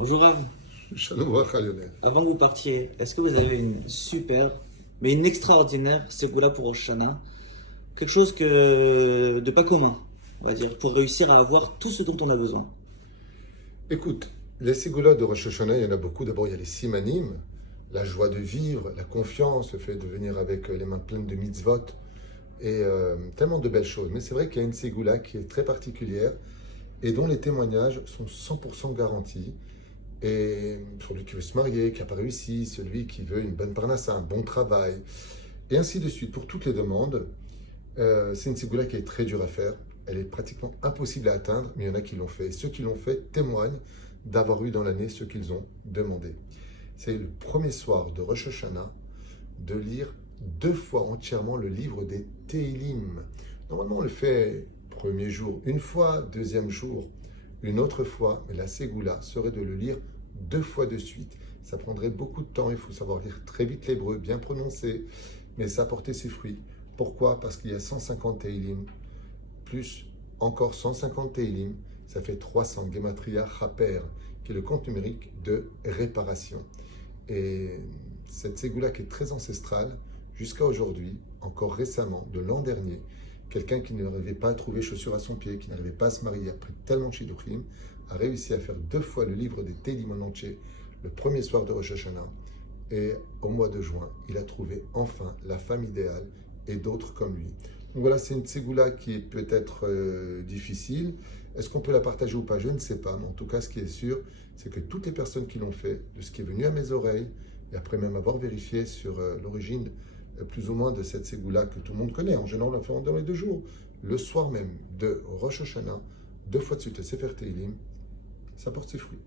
Bonjour Rav. Shalom Bracha, Lionel. Avant que vous partiez, est-ce que vous avez une super, mais une extraordinaire ségoula pour Rosh Hashanah? Quelque chose de pas commun, on va dire, pour réussir à avoir tout ce dont on a besoin. Écoute, les ségoulas de Rosh Hashanah, il y en a beaucoup. D'abord, il y a les simanim, la joie de vivre, la confiance, le fait de venir avec les mains pleines de mitzvot et tellement de belles choses. Mais c'est vrai qu'il y a une ségoula qui est très particulière et dont les témoignages sont 100% garantis. Et celui qui veut se marier, qui n'a pas réussi, celui qui veut une bonne parnassa, un bon travail, et ainsi de suite. Pour toutes les demandes, c'est une ségoula qui est très dure à faire. Elle est pratiquement impossible à atteindre, mais il y en a qui l'ont fait. Et ceux qui l'ont fait témoignent d'avoir eu dans l'année ce qu'ils ont demandé. C'est le premier soir de Rosh Hashanah de lire 2 fois entièrement le livre des Tehillim. Normalement, on le fait premier jour une fois, deuxième jour une autre fois, mais la ségoula serait de le lire 2 fois de suite. Ça prendrait beaucoup de temps, il faut savoir lire très vite l'hébreu, bien prononcé, mais ça a porté ses fruits. Pourquoi? Parce qu'il y a 150 Tehillim, plus encore 150 Tehillim, ça fait 300 Gematria Chaper, qui est le compte numérique de réparation. Et cette ségoula qui est très ancestrale, jusqu'à aujourd'hui, encore récemment, de l'an dernier, quelqu'un qui n'arrivait pas à trouver chaussures à son pied, qui n'arrivait pas à se marier après tellement de shidduchim, a réussi à faire 2 fois le livre des Tehillim en entier, le premier soir de Rosh Hashanah. Et au mois de juin, il a trouvé enfin la femme idéale et d'autres comme lui. Donc voilà, c'est une ségoula qui est peut-être difficile. Est-ce qu'on peut la partager ou pas? Je ne sais pas. Mais en tout cas, ce qui est sûr, c'est que toutes les personnes qui l'ont fait, de ce qui est venu à mes oreilles, et après même avoir vérifié sur l'origine plus ou moins de cette ségoula que tout le monde connaît. En général, on la fait dans les 2 jours. Le soir même de Rosh Hashanah, 2 fois de suite le Sefer Tehillim, ça porte ses fruits.